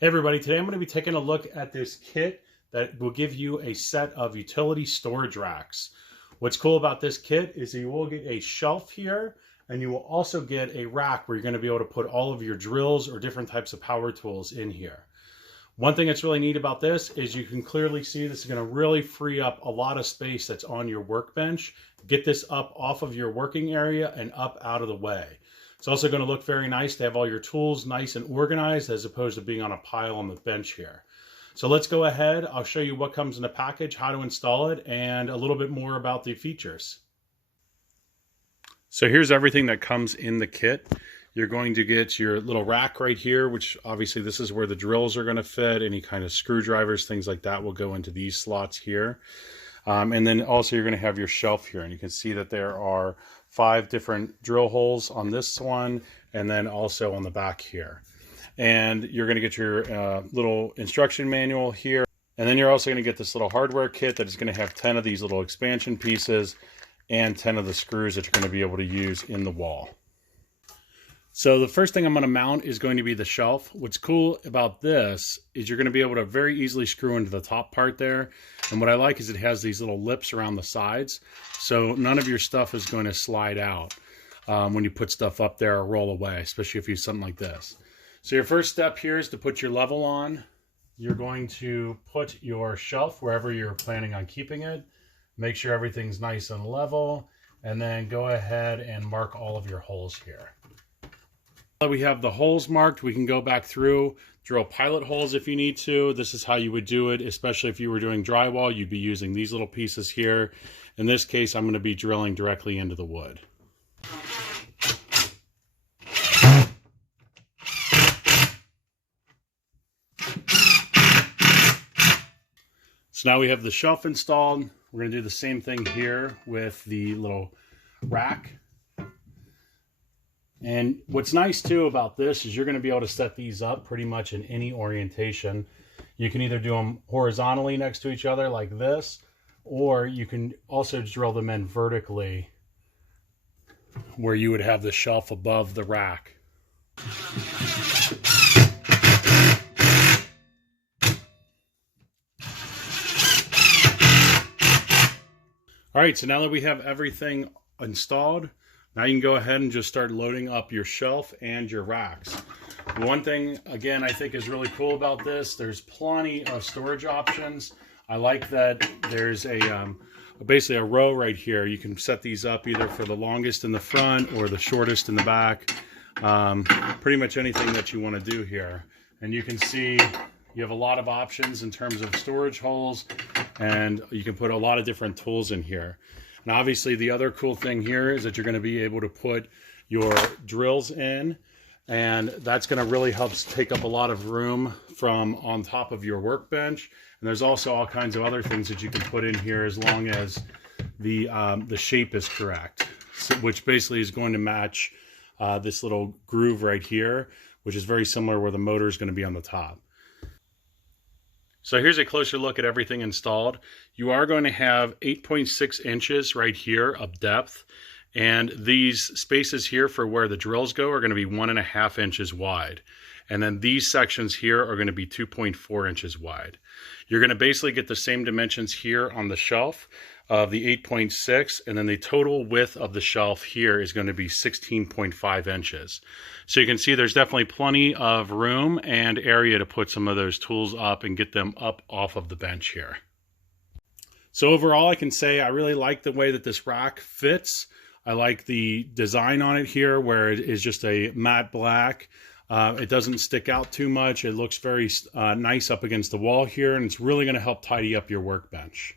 Hey everybody, today I'm going to be taking a look at this kit that will give you a set of utility storage racks. What's cool about this kit is that you will get a shelf here, and you will also get a rack where you're going to be able to put all of your drills or different types of power tools in here. One thing that's really neat about this is you can clearly see this is going to really free up a lot of space that's on your workbench. Get this up off of your working area and up out of the way. It's also going to look very nice to have all your tools nice and organized as opposed to being on a pile on the bench here. So let's go ahead. I'll show you what comes in the package, how to install it, and a little bit more about the features. So here's everything that comes in the kit. You're going to get your little rack right here, which obviously this is where the drills are going to fit. Any kind of screwdrivers, things like that will go into these slots here. And then also you're going to have your shelf here, and you can see that there are 5 different drill holes on this one, and then also on the back here. And you're going to get your little instruction manual here, and then you're also going to get this little hardware kit that is going to have 10 of these little expansion pieces and 10 of the screws that you're going to be able to use in the wall. So the first thing I'm going to mount is going to be the shelf. What's cool about this is you're going to be able to very easily screw into the top part there. And what I like is it has these little lips around the sides, so none of your stuff is going to slide out when you put stuff up there or roll away, especially if you use something like this. So your first step here is to put your level on. You're going to put your shelf wherever you're planning on keeping it. Make sure everything's nice and level, and then go ahead and mark all of your holes here. We have the holes marked. We can go back through, drill pilot holes if you need to. This is how you would do it, especially if you were doing drywall. You'd be using these little pieces here. In this case, I'm going to be drilling directly into the wood. So now we have the shelf installed. We're going to do the same thing here with the little rack. And what's nice too about this is you're going to be able to set these up pretty much in any orientation. You can either do them horizontally next to each other like this, or you can also drill them in vertically where you would have the shelf above the rack. All right, so now that we have everything installed, now you can go ahead and just start loading up your shelf and your racks. One thing, again, I think is really cool about this, there's plenty of storage options. I like that there's basically a row right here. You can set these up either for the longest in the front or the shortest in the back. Pretty much anything that you want to do here. And you can see you have a lot of options in terms of storage holes, and you can put a lot of different tools in here. And obviously the other cool thing here is that you're going to be able to put your drills in, and that's going to really help take up a lot of room from on top of your workbench. And there's also all kinds of other things that you can put in here as long as the shape is correct, which basically is going to match this little groove right here, which is very similar where the motor is going to be on the top. So here's a closer look at everything installed. You are going to have 8.6 inches right here of depth, and these spaces here for where the drills go are going to be 1.5 inches wide. And then these sections here are going to be 2.4 inches wide. You're going to basically get the same dimensions here on the shelf of the 8.6, and then the total width of the shelf here is going to be 16.5 inches. So you can see there's definitely plenty of room and area to put some of those tools up and get them up off of the bench here. So overall, I can say I really like the way that this rack fits. I like the design on it here where it is just a matte black. It doesn't stick out too much. It looks very nice up against the wall here, and it's really going to help tidy up your workbench.